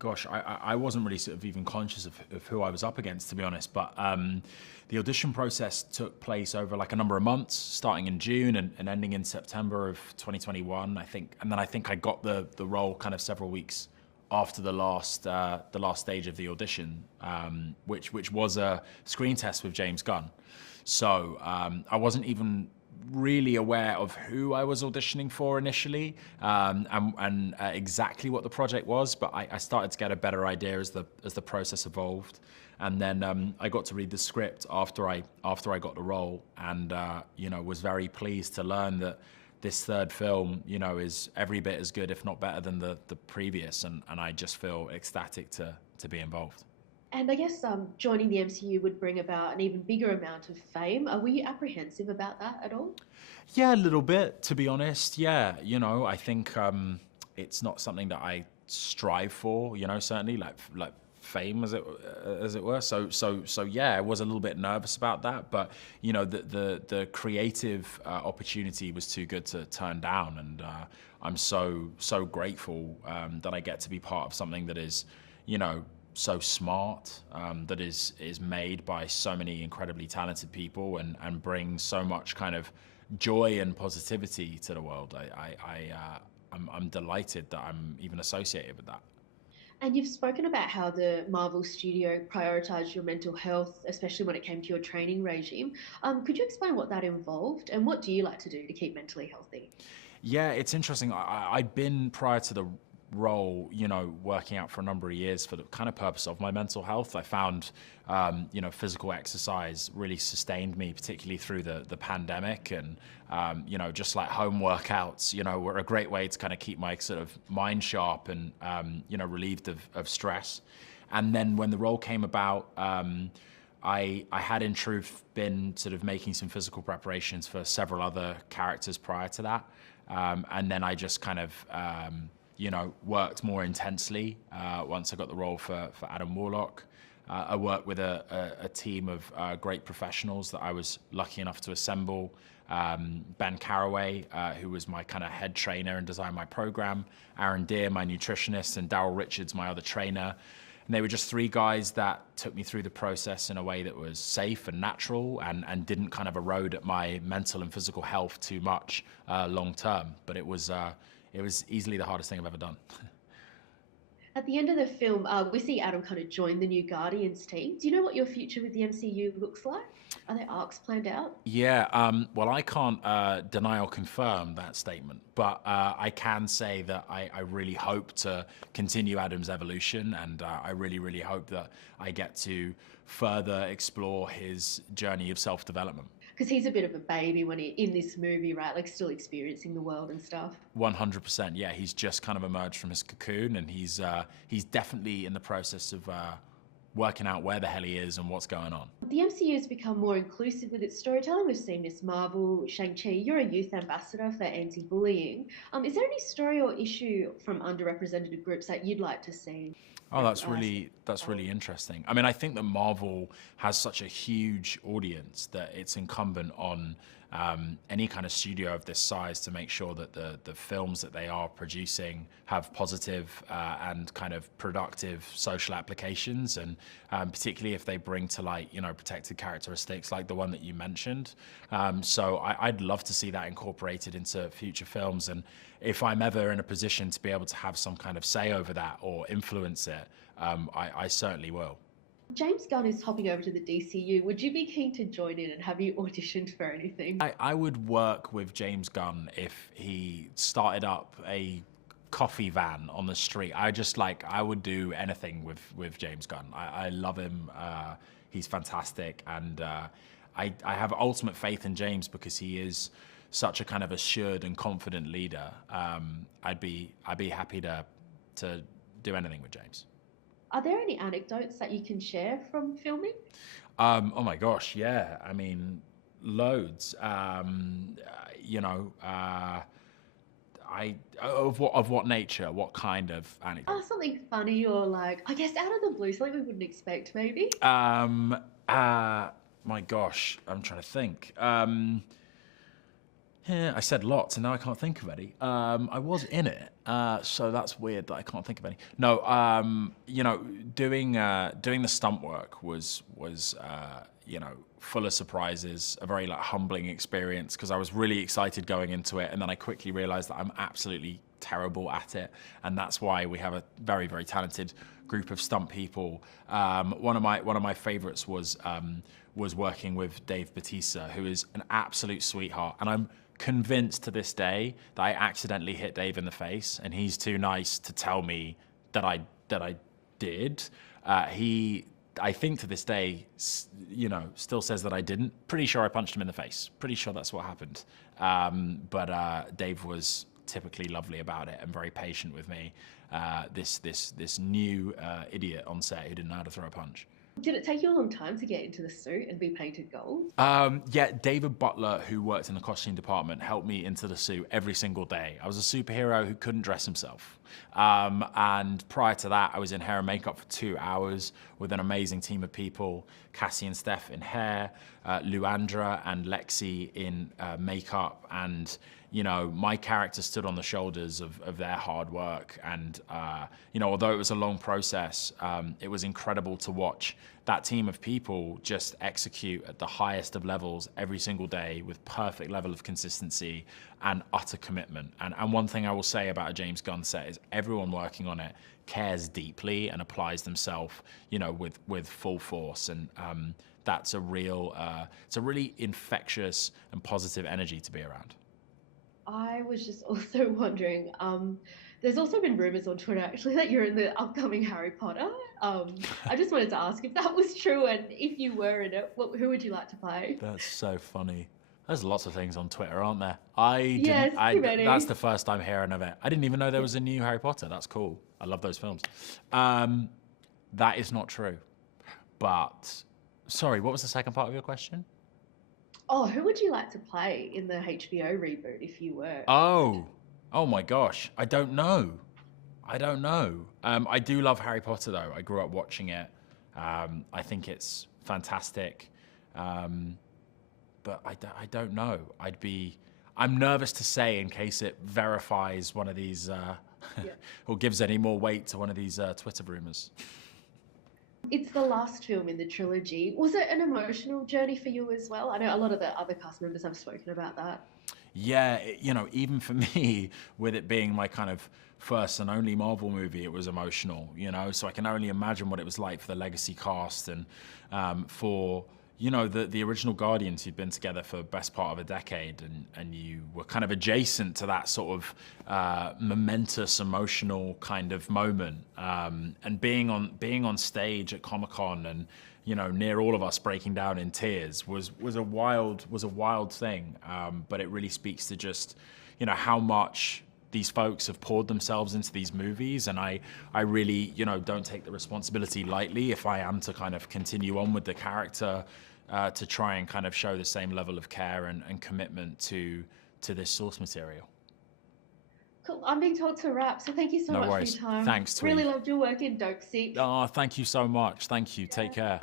Gosh, I wasn't really sort of even conscious of who I was up against, to be honest. But the audition process took place over like a number of months, starting in June and ending in September of 2021, I think. And then I think I got the role kind of several weeks after the last stage of the audition, which was a screen test with James Gunn. So I wasn't even really aware of who I was auditioning for initially, and exactly what the project was, but I started to get a better idea as the process evolved. And then I got to read the script after I got the role, and was very pleased to learn that this third film, is every bit as good, if not better, than the previous, and I just feel ecstatic to be involved. And I guess joining the MCU would bring about an even bigger amount of fame. Were you apprehensive about that at all? Yeah, a little bit, to be honest. Yeah, I think it's not something that I strive for. Certainly like fame, as it were. So yeah, I was a little bit nervous about that, but the creative opportunity was too good to turn down, and I'm so grateful that I get to be part of something that is, so smart, that is made by so many incredibly talented people, and brings so much kind of joy and positivity to the world. I'm delighted that I'm even associated with that. And you've spoken about how the Marvel studio prioritized your mental health, especially when it came to your training regime. Could you explain what that involved and what do you like to do to keep mentally healthy? Yeah, it's interesting. I'd been prior to the role, working out for a number of years for the kind of purpose of my mental health. I found, physical exercise really sustained me, particularly through the pandemic. And, just like home workouts, were a great way to kind of keep my sort of mind sharp and, relieved of stress. And then when the role came about, I had in truth been sort of making some physical preparations for several other characters prior to that. And then I just kind of, worked more intensely once I got the role for Adam Warlock. I worked with a team of great professionals that I was lucky enough to assemble. Ben Caraway, who was my kind of head trainer and designed my program, Aaron Deere, my nutritionist, and Daryl Richards, my other trainer. And they were just three guys that took me through the process in a way that was safe and natural, and didn't kind of erode at my mental and physical health too much long term. But it was easily the hardest thing I've ever done. At the end of the film, we see Adam kind of join the new Guardians team. Do you know what your future with the MCU looks like? Are there arcs planned out? Yeah, well, I can't deny or confirm that statement, but I can say that I really hope to continue Adam's evolution, and I really, really hope that I get to further explore his journey of self-development. Because he's a bit of a baby when he in this movie, right? Like still experiencing the world and stuff. 100%. Yeah, he's just kind of emerged from his cocoon, and he's definitely in the process of working out where the hell he is and what's going on. The MCU has become more inclusive with its storytelling. We've seen Miss Marvel, Shang-Chi. You're a youth ambassador for anti-bullying. Is there any story or issue from underrepresented groups that you'd like to see? Oh, that's really interesting. I mean, I think that Marvel has such a huge audience that it's incumbent on any kind of studio of this size to make sure that the films that they are producing have positive and kind of productive social applications, and particularly if they bring to light, protected characteristics like the one that you mentioned. So I'd love to see that incorporated into future films, and if I'm ever in a position to be able to have some kind of say over that or influence it, I certainly will. James Gunn is hopping over to the DCU. Would you be keen to join in and have you auditioned for anything? I would work with James Gunn if he started up a coffee van on the street. I would do anything with James Gunn. I love him. He's fantastic, and I have ultimate faith in James because he is such a kind of assured and confident leader. I'd be happy to do anything with James. Are there any anecdotes that you can share from filming? Oh my gosh, yeah. I mean, loads. You know, I of what nature? What kind of anecdote? Something funny or like, I guess out of the blue, something we wouldn't expect maybe. My gosh, I'm trying to think. Yeah, I said lots, and now I can't think of any. I was in it, so that's weird that I can't think of any. No, doing the stunt work was full of surprises, a very like humbling experience because I was really excited going into it, and then I quickly realized that I'm absolutely terrible at it, and that's why we have a very very talented group of stunt people. One of my favorites was working with Dave Bautista, who is an absolute sweetheart, and I'm convinced to this day that I accidentally hit Dave in the face, and he's too nice to tell me that I did. I think to this day, still says that I didn't. Pretty sure I punched him in the face. Pretty sure that's what happened. But Dave was typically lovely about it and very patient with me. This new idiot on set who didn't know how to throw a punch. Did it take you a long time to get into the suit and be painted gold? Yeah, David Butler, who worked in the costume department, helped me into the suit every single day. I was a superhero who couldn't dress himself. And prior to that, I was in hair and makeup for 2 hours with an amazing team of people, Cassie and Steph in hair, Luandra and Lexi in makeup, and my character stood on the shoulders of their hard work. And, although it was a long process, it was incredible to watch that team of people just execute at the highest of levels every single day with perfect level of consistency and utter commitment. And one thing I will say about a James Gunn set is everyone working on it cares deeply and applies themselves, with full force. And that's it's a really infectious and positive energy to be around. I was just also wondering, there's also been rumors on Twitter actually that you're in the upcoming Harry Potter. I just wanted to ask if that was true, and if you were in it, who would you like to play? That's so funny. There's lots of things on Twitter, aren't there? Yes, too many. That's the first time hearing of it. I didn't even know there was a new Harry Potter. That's cool. I love those films. That is not true. But, sorry, what was the second part of your question? Oh, who would you like to play in the HBO reboot if you were? Oh my gosh. I don't know. I do love Harry Potter, though. I grew up watching it. I think it's fantastic. But I don't know. I'm nervous to say in case it verifies one of these, or gives any more weight to one of these Twitter rumors. It's the last film in the trilogy. Was it an emotional journey for you as well? I know a lot of the other cast members have spoken about that. Yeah, even for me, with it being my kind of first and only Marvel movie, it was emotional, so I can only imagine what it was like for the legacy cast and for the original Guardians who'd been together for the best part of a decade, and you were kind of adjacent to that sort of momentous, emotional kind of moment. And being on stage at Comic-Con and near all of us breaking down in tears was a wild thing. But it really speaks to just how much these folks have poured themselves into these movies, and I really don't take the responsibility lightly if I am to kind of continue on with the character. To try and kind of show the same level of care and commitment to this source material. Cool. I'm being told to wrap, so thank you so much for your time. Thanks, Tweed. Really loved your work in Dope Sick. Oh, thank you so much. Thank you. Take care.